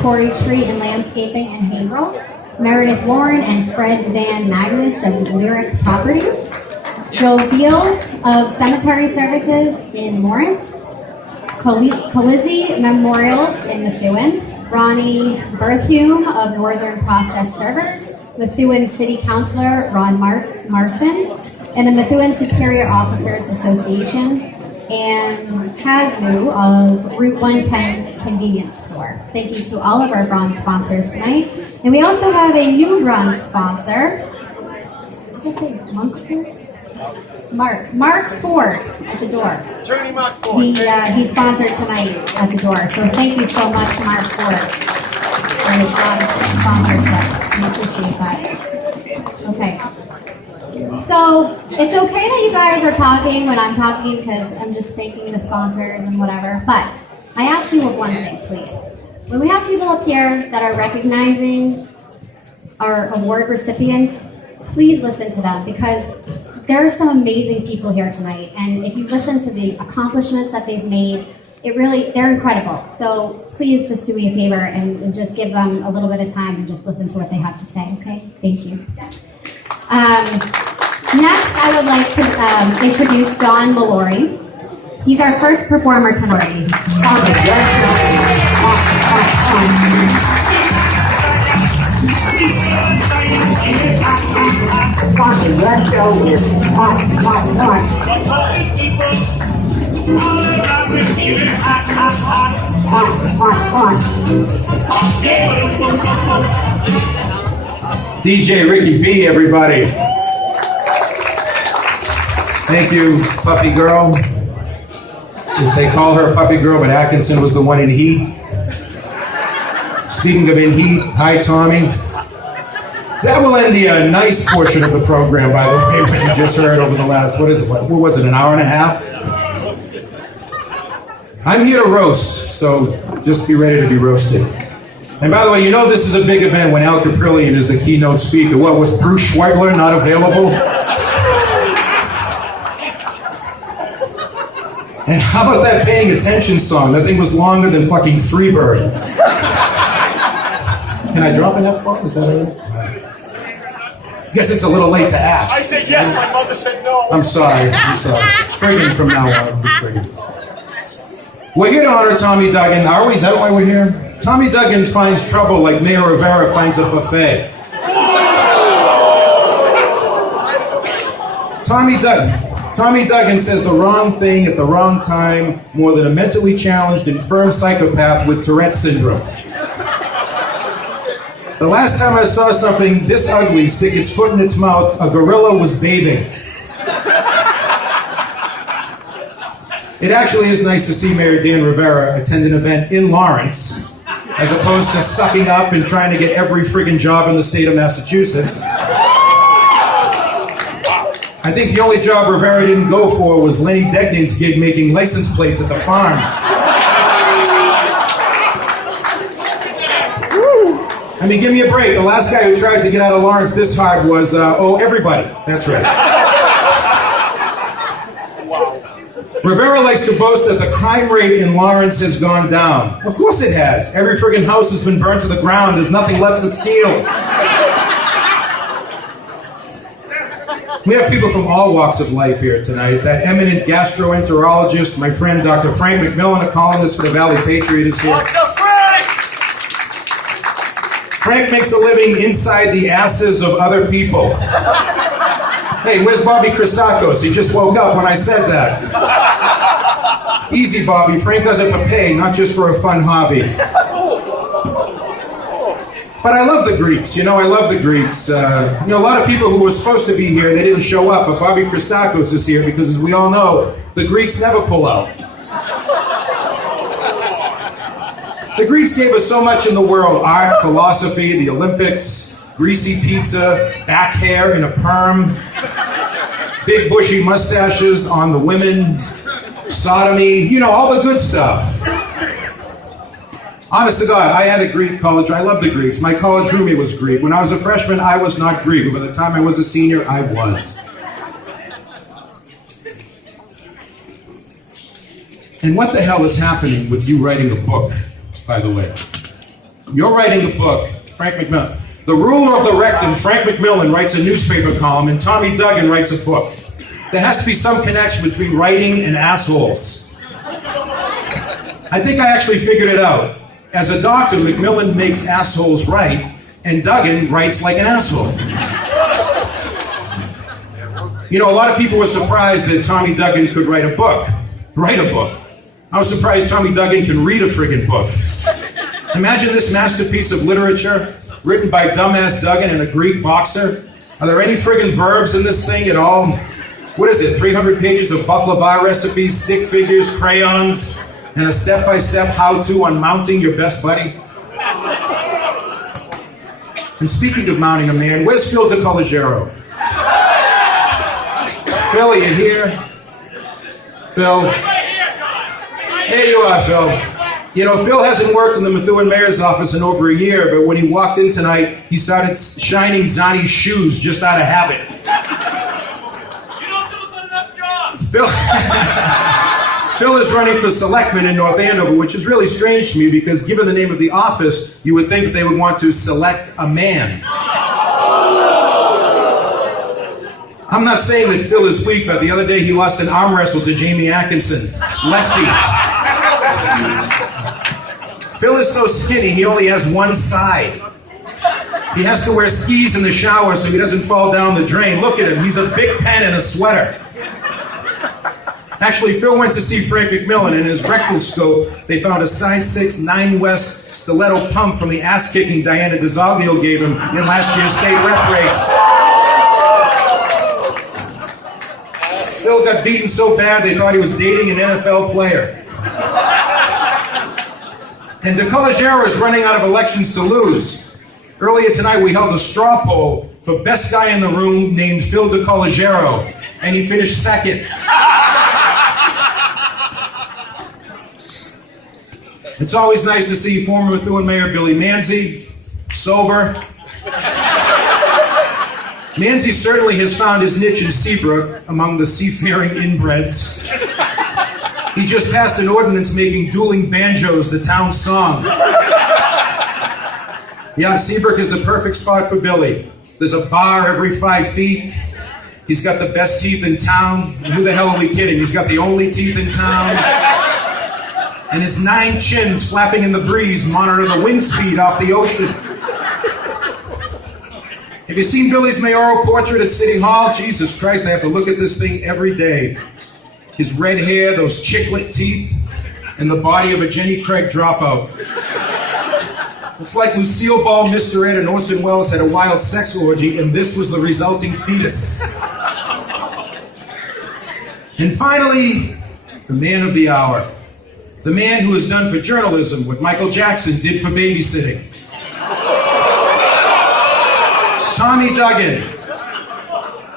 Corey Tree and Landscaping in Haverhill, Meredith Warren and Fred Van Magnus of Lyric Properties, Joe Veal of Cemetery Services in Lawrence, Calizzi Memorials in Methuen, Ronnie Berthume of Northern Process Servers, Methuen City Councilor Ron Marston, and the Methuen Superior Officers Association, and Hasmu of Route 110 Convenience Store. Thank you to all of our bronze sponsors tonight. And we also have a new bronze sponsor. Does it say Monk Ford? Mark Ford at the door. Attorney Mark Ford. He sponsored tonight at the door. So thank you so much, Mark Ford, for his bronze sponsorship. We appreciate that. Okay. So it's okay that you guys are talking when I'm talking because I'm just thanking the sponsors and whatever. But I ask you one thing, please. When we have people up here that are recognizing our award recipients, please listen to them because there are some amazing people here tonight. And if you listen to the accomplishments that they've made, they're incredible. So please just do me a favor and just give them a little bit of time and just listen to what they have to say, okay? Thank you. Next, I would like to introduce Don Mallory. He's our first performer tonight. DJ Ricky B, everybody. Thank you, Puppy Girl. They call her a Puppy Girl, but Atkinson was the one in Heat. Speaking of in Heat, hi, Tommy. That will end the nice portion of the program, by the way, which you just heard over the last, what was it, an hour and a half? I'm here to roast, so just be ready to be roasted. And by the way, you know this is a big event when Al Caprillion is the keynote speaker. What, was Bruce Schweigler not available? And how about that paying attention song? That thing was longer than fucking Freebird. Can I drop an F-bomb? Is that it? Guess it's a little late to ask. I said yes, my mother said no. I'm sorry. Friggin' from now on. Friggin'. We're here to honor Tommy Duggan. Are we? Is that why we're here? Tommy Duggan finds trouble like Mayor Rivera finds a buffet. Tommy Duggan says the wrong thing at the wrong time more than a mentally challenged, infirm psychopath with Tourette's syndrome. The last time I saw something this ugly stick its foot in its mouth, a gorilla was bathing. It actually is nice to see Mayor Dan Rivera attend an event in Lawrence, as opposed to sucking up and trying to get every friggin' job in the state of Massachusetts. I think the only job Rivera didn't go for was Lenny Degnan's gig making license plates at the farm. I mean, give me a break. The last guy who tried to get out of Lawrence this hard was, everybody. That's right. Rivera likes to boast that the crime rate in Lawrence has gone down. Of course it has. Every friggin' house has been burned to the ground. There's nothing left to steal. We have people from all walks of life here tonight. That eminent gastroenterologist, my friend Dr. Frank McMillan, a columnist for the Valley Patriot, is here. Dr. Frank! Frank makes a living inside the asses of other people. Hey, where's Bobby Christakos? He just woke up when I said that. Easy, Bobby. Frank does it for pay, not just for a fun hobby. But I love the Greeks, I love the Greeks. A lot of people who were supposed to be here, they didn't show up, but Bobby Christakos is here because, as we all know, the Greeks never pull out. The Greeks gave us so much in the world: art, philosophy, the Olympics, greasy pizza, back hair in a perm, big bushy mustaches on the women, sodomy, all the good stuff. Honest to God, I had a Greek college. I love the Greeks. My college roommate was Greek. When I was a freshman, I was not Greek. But by the time I was a senior, I was. And what the hell is happening with you writing a book, by the way? You're writing a book, Frank McMillan. The ruler of the rectum, Frank McMillan, writes a newspaper column, and Tommy Duggan writes a book. There has to be some connection between writing and assholes. I think I actually figured it out. As a doctor, McMillan makes assholes write, and Duggan writes like an asshole. You know, a lot of people were surprised that Tommy Duggan could write a book. I was surprised Tommy Duggan can read a friggin' book. Imagine this masterpiece of literature written by dumbass Duggan and a Greek boxer. Are there any friggin' verbs in this thing at all? What is it, 300 pages of baklava recipes, stick figures, crayons, and a step-by-step how-to on mounting your best buddy? And speaking of mounting a man, where's Phil DeCollegiero? Phil, are you here? Phil? Here you are, Phil. You know, Phil hasn't worked in the Methuen mayor's office in over a year, but when he walked in tonight, he started shining Zani's shoes just out of habit. You don't do a good enough job. Phil is running for selectman in North Andover, which is really strange to me because given the name of the office, you would think that they would want to select a man. I'm not saying that Phil is weak, but the other day he lost an arm wrestle to Jamie Atkinson. Lefty. Phil is so skinny, he only has one side. He has to wear skis in the shower so he doesn't fall down the drain. Look at him, he's a big pen in a sweater. Actually, Phil went to see Frank McMillan, and in his rectal scope, they found a size 6, 9 West stiletto pump from the ass-kicking Diana DeZoglio gave him in last year's state rep race. Phil got beaten so bad they thought he was dating an NFL player. And DeCollegiero is running out of elections to lose. Earlier tonight, we held a straw poll for best guy in the room named Phil DeCollegiero, and he finished second. It's always nice to see former Methuen Mayor Billy Manzi, sober. Manzi certainly has found his niche in Seabrook among the seafaring inbreds. He just passed an ordinance making dueling banjos the town song. Yeah, Seabrook is the perfect spot for Billy. There's a bar every 5 feet. He's got the best teeth in town. And who the hell are we kidding? He's got the only teeth in town. And his 9 chins flapping in the breeze monitor the wind speed off the ocean. Have you seen Billy's mayoral portrait at City Hall? Jesus Christ, I have to look at this thing every day. His red hair, those chiclet teeth, and the body of a Jenny Craig dropout. It's like Lucille Ball, Mr. Ed, and Orson Welles had a wild sex orgy, and this was the resulting fetus. And finally, the man of the hour. The man who has done for journalism what Michael Jackson did for babysitting. Tommy Duggan.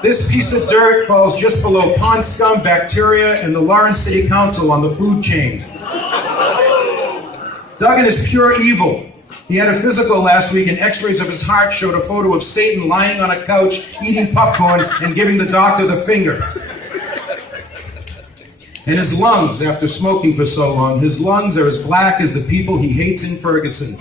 This piece of dirt falls just below pond scum, bacteria, and the Lawrence City Council on the food chain. Duggan is pure evil. He had a physical last week, and x-rays of his heart showed a photo of Satan lying on a couch, eating popcorn, and giving the doctor the finger. And his lungs, after smoking for so long, his lungs are as black as the people he hates in Ferguson.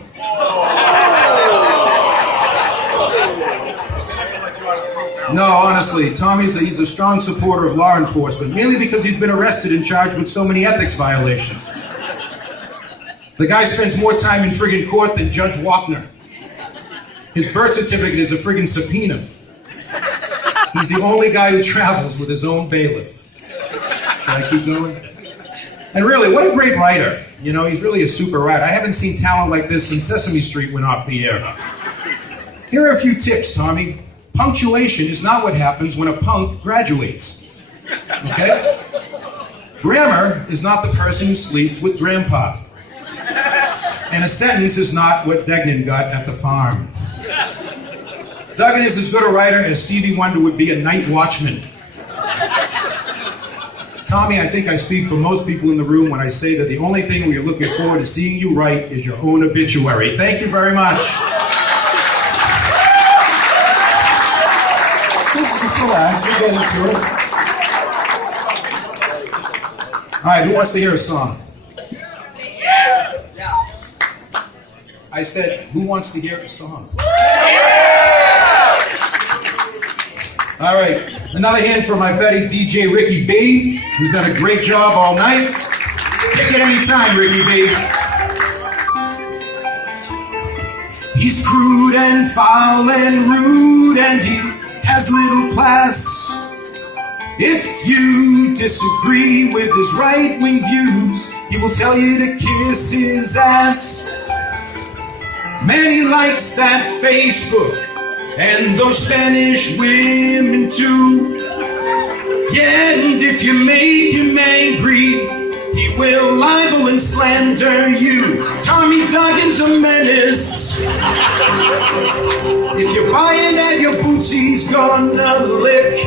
No, honestly, he's a strong supporter of law enforcement, mainly because he's been arrested and charged with so many ethics violations. The guy spends more time in friggin' court than Judge Wapner. His birth certificate is a friggin' subpoena. He's the only guy who travels with his own bailiff. Should I keep going? And really, what a great writer. You know, he's really a super writer. I haven't seen talent like this since Sesame Street went off the air. Here are a few tips, Tommy. Punctuation is not what happens when a punk graduates. Okay? Grammar is not the person who sleeps with grandpa. And a sentence is not what Degnan got at the farm. Duggan is as good a writer as Stevie Wonder would be a night watchman. Tommy, I think I speak for most people in the room when I say that the only thing we are looking forward to seeing you write is your own obituary. Thank you very much. Just relax, we'll get into it. All right, who wants to hear a song? I said, who wants to hear a song? All right, another hand for my buddy DJ Ricky B, who's done a great job all night. Pick it anytime, Ricky B. He's crude and foul and rude, and he has little class. If you disagree with his right-wing views, he will tell you to kiss his ass. Man, he likes that Facebook and those Spanish women too. Yeah, and if you make him angry, he will libel and slander you. Tommy Duggan's a menace. If you're buying at your boots, he's gonna lick.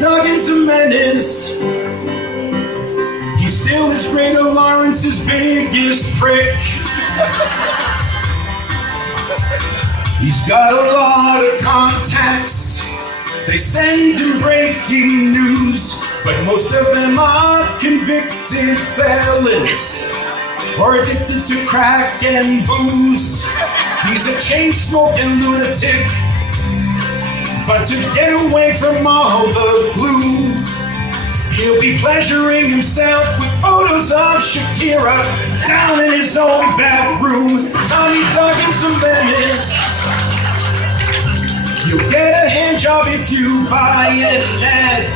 Duggan's a menace. He's still his greater Lawrence's biggest prick. He's got a lot of contacts. They send him breaking news, but most of them are convicted felons or addicted to crack and booze. He's a chain-smoking lunatic, but to get away from all the glue, he'll be pleasuring himself with photos of Shakira down in his own bathroom. Tommy Duggan's a menace. You'll get a hand job if you buy an ad.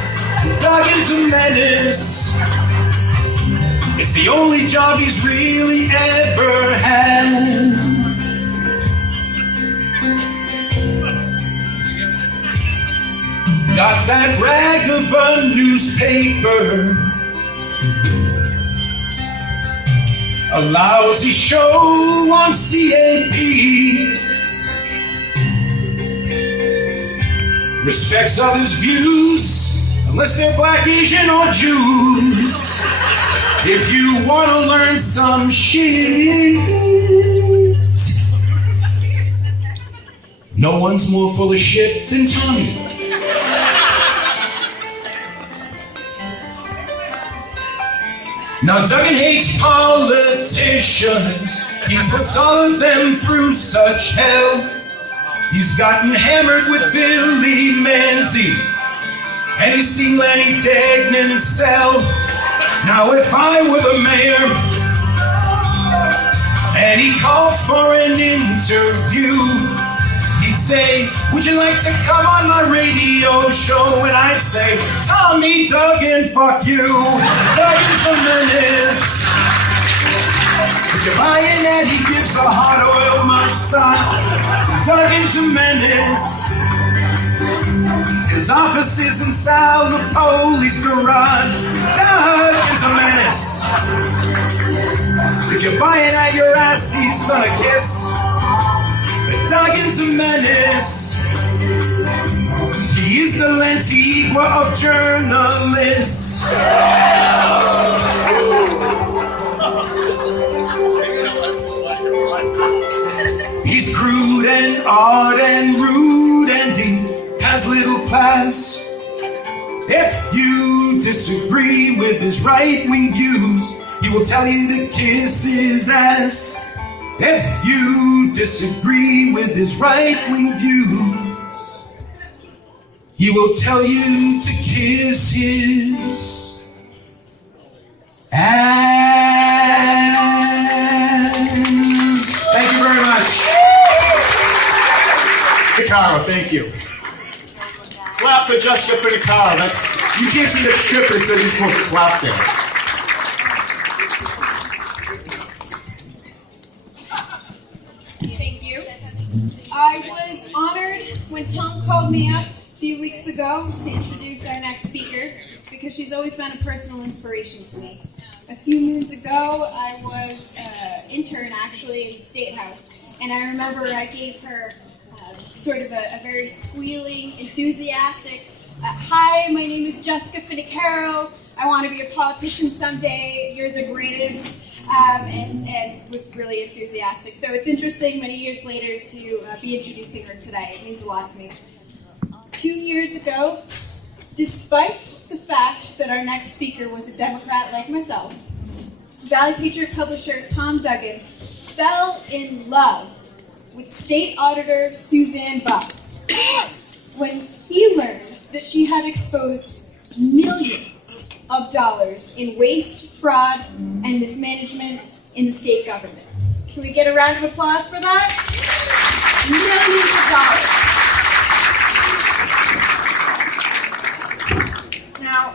Duggan's a menace. It's the only job he's really ever had. Got that rag of a newspaper, a lousy show on CAP, respects others' views unless they're black, Asian, or Jews. If you want to learn some shit, no one's more full of shit than Tommy. Now Duggan hates politicians. He puts all of them through such hell. He's gotten hammered with Billy Manzi, and he's seen Lenny Degnan sell. Now if I were the mayor and he called for an interview, he'd say, would you like to come on my radio show? And I'd say, Tommy Duggan, fuck you. Duggan's a menace. If you're buying it, he gives a hot oil massage. Duggan's a menace. His office is in Sal Napoli's garage. Duggan's a menace. If you're buying at your ass, he's gonna kiss. Duggan's a menace. He is the Lantigua of journalists. He's crude and odd and rude, and he has little class. If you disagree with his right-wing views, he will tell you to kiss his ass. If you disagree with his right-wing views, he will tell you to kiss his ass. Thank you very much. Finicaro, thank you. Clap for Jessica Finicaro. You can't see the script that says you're supposed to clap there. I was honored when Tom called me up a few weeks ago to introduce our next speaker because she's always been a personal inspiration to me. A few moons ago, I was an intern actually in the State House, and I remember I gave her sort of a very squealy, enthusiastic, hi, my name is Jessica Finicaro, I want to be a politician someday, you're the greatest. And was really enthusiastic. So it's interesting many years later to be introducing her today. It means a lot to me. 2 years ago, despite the fact that our next speaker was a Democrat like myself, Valley Patriot publisher Tom Duggan fell in love with State Auditor Suzanne Buck when he learned that she had exposed millions of dollars in waste, fraud, and mismanagement in the state government. Can we get a round of applause for that? Millions of dollars. Now,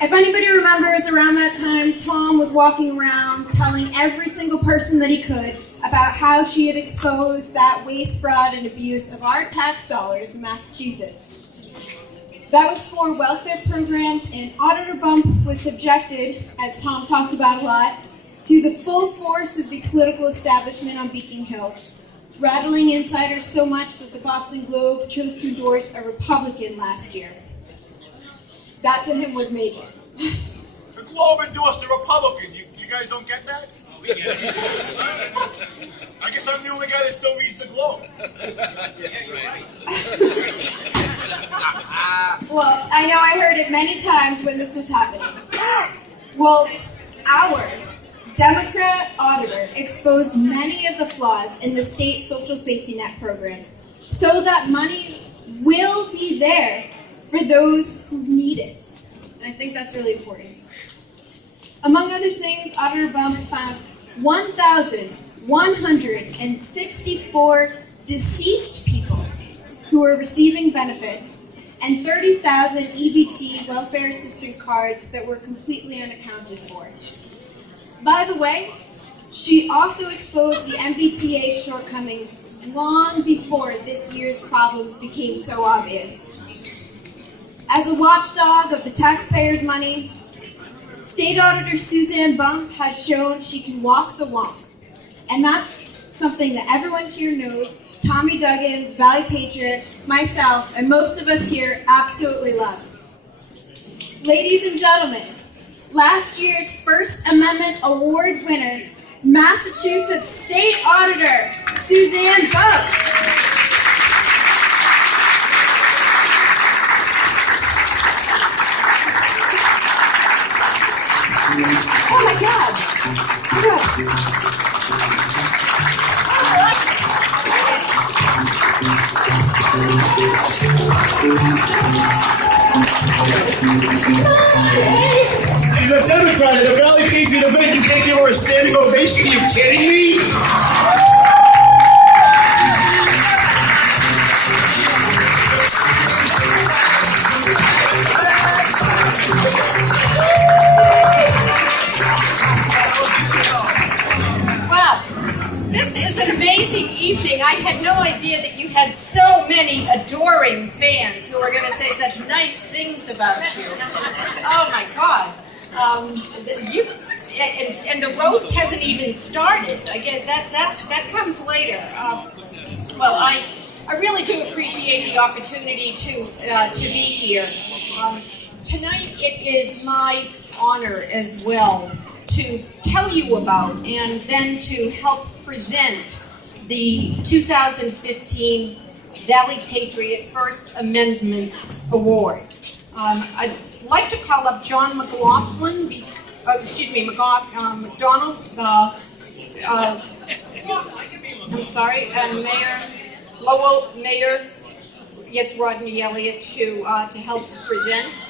if anybody remembers, around that time, Tom was walking around telling every single person that he could about how she had exposed that waste, fraud, and abuse of our tax dollars in Massachusetts. That was for welfare programs, and Auditor Bump was subjected, as Tom talked about a lot, to the full force of the political establishment on Beacon Hill, rattling insiders so much that the Boston Globe chose to endorse a Republican last year. That to him was major. The Globe endorsed a Republican. You guys don't get that? I guess I'm the only guy that still reads the Globe. Well, I know I heard it many times when this was happening. Well, our Democrat auditor exposed many of the flaws in the state social safety net programs so that money will be there for those who need it. And I think that's really important. Among other things, Auditor Bump found 1,164 deceased people who were receiving benefits and 30,000 EBT welfare assistant cards that were completely unaccounted for. By the way, she also exposed the MBTA's shortcomings long before this year's problems became so obvious. As a watchdog of the taxpayers' money, State Auditor Suzanne Bump has shown she can walk the walk. And that's something that everyone here knows. Tommy Duggan, Valley Patriot, myself, and most of us here absolutely love. Ladies and gentlemen, last year's First Amendment Award winner, Massachusetts State Auditor Suzanne Bump. Oh my God! She's a Democrat at a Valley Patriot event. You can't give her a standing ovation? Are you kidding me? This is an amazing evening. I had no idea that you had so many adoring fans who are going to say such nice things about you. Oh my God. And the roast hasn't even started. Again, that comes later. Well, I really do appreciate the opportunity to be here. Tonight it is my honor as well to tell you about and then to help present the 2015 Valley Patriot First Amendment Award. I'd like to call up John McLaughlin, McDonald, I'm sorry, and Mayor Rodney Elliott to help present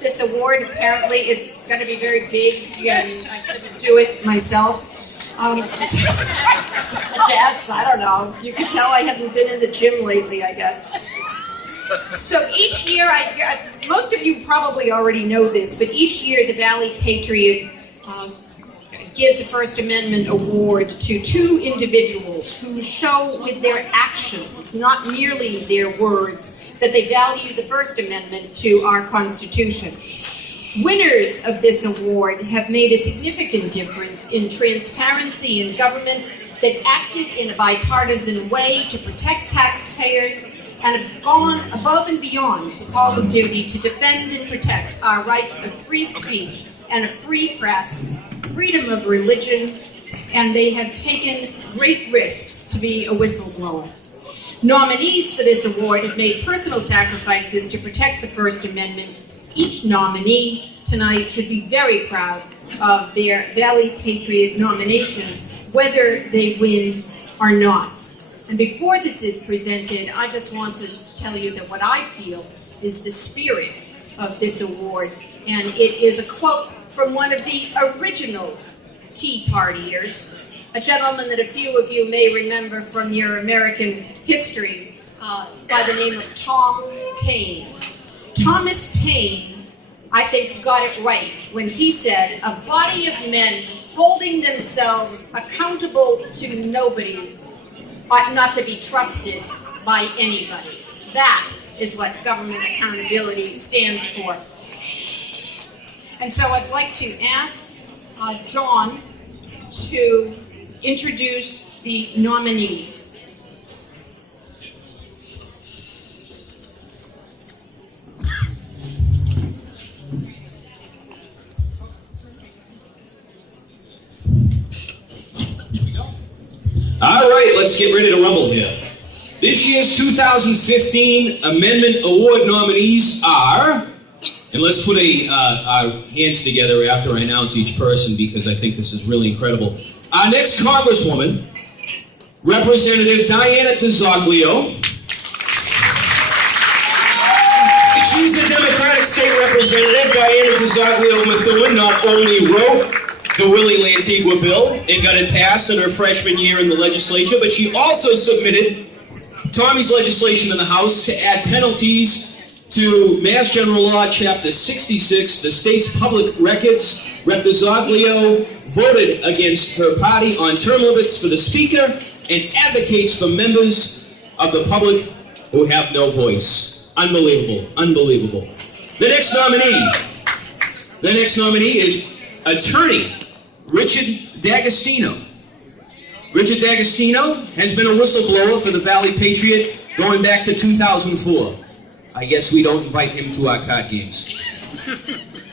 this award. Apparently it's going to be very big and I couldn't do it myself. I guess, I don't know. You can tell I haven't been in the gym lately, I guess. So each year, most of you probably already know this, but each year the Valley Patriot gives a First Amendment award to two individuals who show with their actions, not merely their words, that they value the First Amendment to our Constitution. Winners of this award have made a significant difference in transparency in government that acted in a bipartisan way to protect taxpayers and have gone above and beyond the call of duty to defend and protect our rights of free speech and a free press, freedom of religion, and they have taken great risks to be a whistleblower. Nominees for this award have made personal sacrifices to protect the First Amendment. Each nominee tonight should be very proud of their Valley Patriot nomination whether they win or not. And before this is presented, I just want to tell you that what I feel is the spirit of this award. And it is a quote from one of the original Tea Partiers, a gentleman that a few of you may remember from your American history by the name of Tom Paine. Thomas Paine, I think, got it right when he said, "A body of men holding themselves accountable to nobody ought not to be trusted by anybody." That is what government accountability stands for. And so I'd like to ask John to introduce the nominees. All right, let's get ready to rumble here. This year's 2015 Amendment Award nominees are, and let's put our hands together after I announce each person because I think this is really incredible. Our next Congresswoman, Representative Diana DiZoglio. She's the Democratic State Representative. Diana DiZoglio Methuen not only wrote the Willie Lantigua bill and got it passed in her freshman year in the legislature, but she also submitted Tommy's legislation in the House to add penalties to Mass General Law, Chapter 66, the state's public records. Rep. DiZoglio voted against her party on term limits for the Speaker and advocates for members of the public who have no voice. Unbelievable, unbelievable. The next nominee is Attorney Richard D'Agostino. Richard D'Agostino has been a whistleblower for the Valley Patriot going back to 2004. I guess we don't invite him to our card games.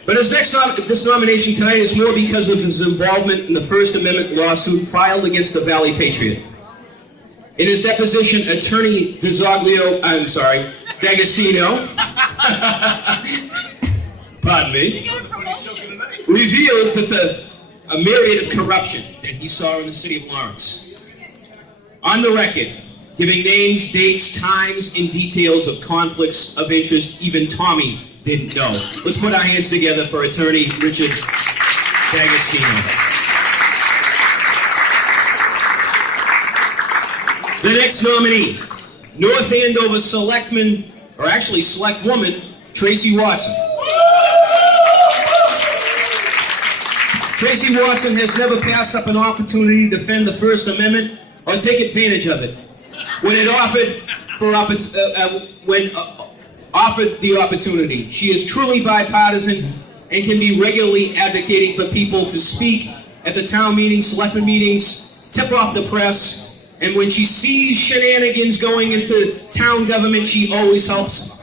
But this nomination tonight is more because of his involvement in the First Amendment lawsuit filed against the Valley Patriot. In his deposition, Attorney D'Agostino, pardon me, revealed that a myriad of corruption that he saw in the city of Lawrence. On the record, giving names, dates, times, and details of conflicts of interest even Tommy didn't know. Let's put our hands together for Attorney Richard D'Agostino. The next nominee, North Andover Selectman, or actually Select Woman, Tracy Watson. Tracy Watson has never passed up an opportunity to defend the First Amendment or take advantage of it when offered the opportunity. She is truly bipartisan and can be regularly advocating for people to speak at the town meetings, selectmen meetings, tip off the press, and when she sees shenanigans going into town government, she always helps.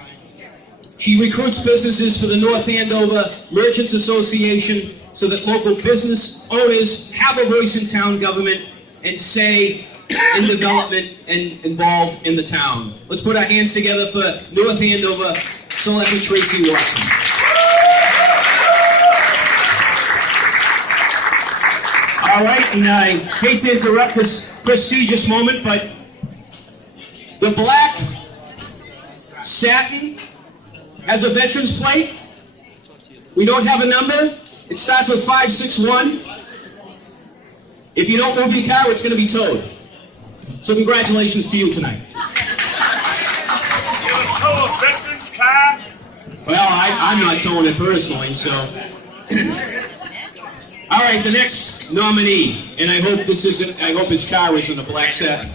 She recruits businesses for the North Andover Merchants Association so that local business owners have a voice in town government and say in development and involved in the town. Let's put our hands together for North Andover Selectman Tracy Watson. All right, and I hate to interrupt this prestigious moment, but the black satin has a veteran's plate. We don't have a number. It starts with 561. If you don't move your car, it's going to be towed. So congratulations to you tonight. You'll tow a veteran's car? Well, I'm not towing it personally, so. All right, the next nominee, and I hope his car is in a black satin.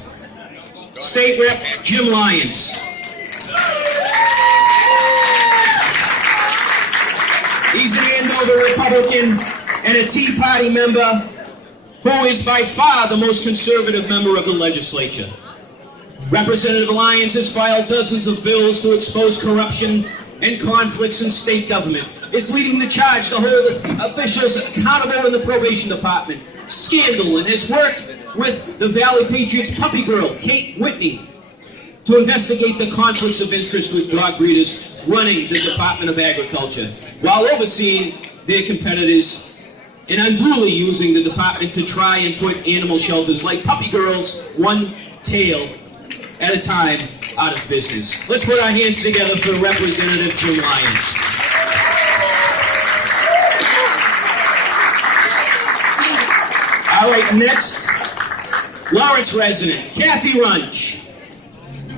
State Rep Jim Lyons. He's an Andover Republican and a Tea Party member who is by far the most conservative member of the legislature. Representative Lyons has filed dozens of bills to expose corruption and conflicts in state government, is leading the charge to hold officials accountable in the probation department, scandal, and has worked with the Valley Patriots puppy girl, Kate Whitney, to investigate the conflicts of interest with dog breeders running the Department of Agriculture, while overseeing their competitors and unduly using the department to try and put animal shelters like Puppy Girls, one tail at a time, out of business. Let's put our hands together for Representative Jim Lyons. All right, next, Lawrence resident, Kathy Runch.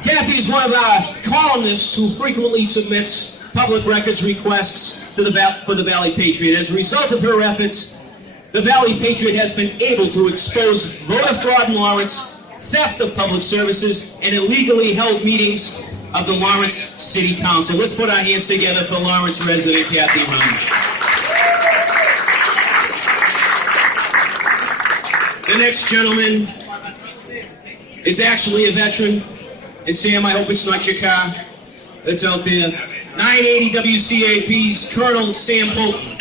Kathy is one of our columnists who frequently submits public records requests to for the Valley Patriot. As a result of her efforts, the Valley Patriot has been able to expose voter fraud in Lawrence, theft of public services, and illegally held meetings of the Lawrence City Council. Let's put our hands together for Lawrence resident Kathy Runch. The next gentleman is actually a veteran. And Sam, I hope it's not your car that's out there. 980 WCAP's Colonel Sam Polton.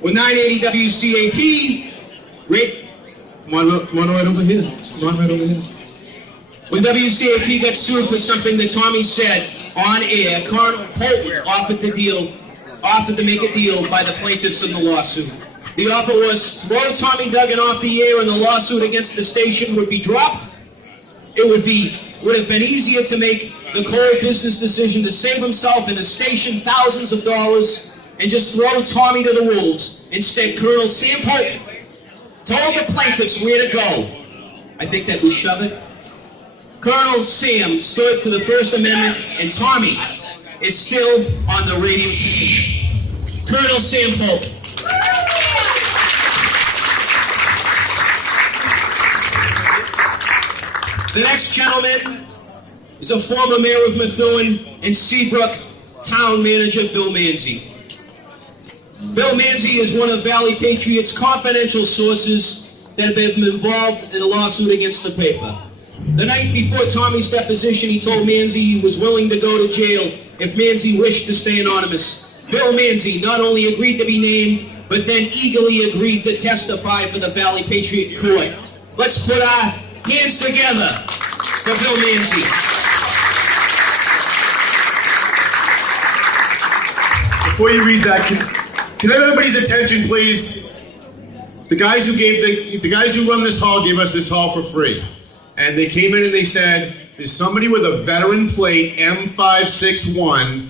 With 980 WCAP, come on right over here. Come on right over here. When WCAP got sued for something that Tommy said on air, Colonel Polton offered to make a deal by the plaintiffs in the lawsuit. The offer was to throw Tommy Duggan off the air and the lawsuit against the station would be dropped. It would have been easier to make the cold business decision to save himself and his station thousands of dollars and just throw Tommy to the wolves. Instead, Colonel Sam Polton told the plaintiffs where to go. I think that was shove it. Colonel Sam stood for the First Amendment, and Tommy is still on the radio. Colonel Sam Polton. The next gentleman is a former mayor of Methuen and Seabrook town manager, Bill Manzi. Bill Manzi is one of Valley Patriot's confidential sources that have been involved in a lawsuit against the paper. The night before Tommy's deposition, he told Manzi he was willing to go to jail if Manzi wished to stay anonymous. Bill Manzi not only agreed to be named, but then eagerly agreed to testify for the Valley Patriot Court. Let's put our hands together for Bill Manzi. Before you read that, can I have everybody's attention, please? The guys who run this hall gave us this hall for free. And they came in and they said, there's somebody with a veteran plate, M561,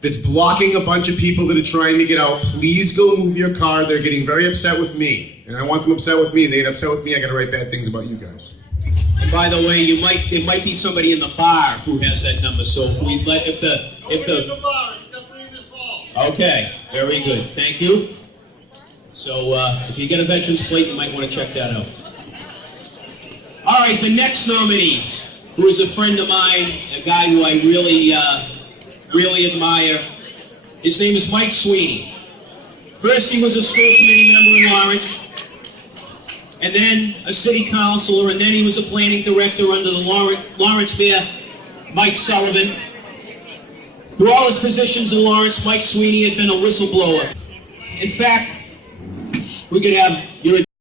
that's blocking a bunch of people that are trying to get out. Please go move your car. They're getting very upset with me. And I want them upset with me. They get upset with me. I gotta write bad things about you guys. And by the way, there might be somebody in the bar who has that number. So if we let Nobody in the bar. It's definitely in this hall. Okay, very good. Thank you. So if you get a veteran's plate, you might want to check that out. All right, the next nominee, who is a friend of mine, a guy who I really admire. His name is Mike Sweeney. First, he was a school committee member in Lawrence, and then a city councilor, and then he was a planning director under the Lawrence Mayor, Mike Sullivan. Through all his positions in Lawrence, Mike Sweeney had been a whistleblower. In fact, we could have your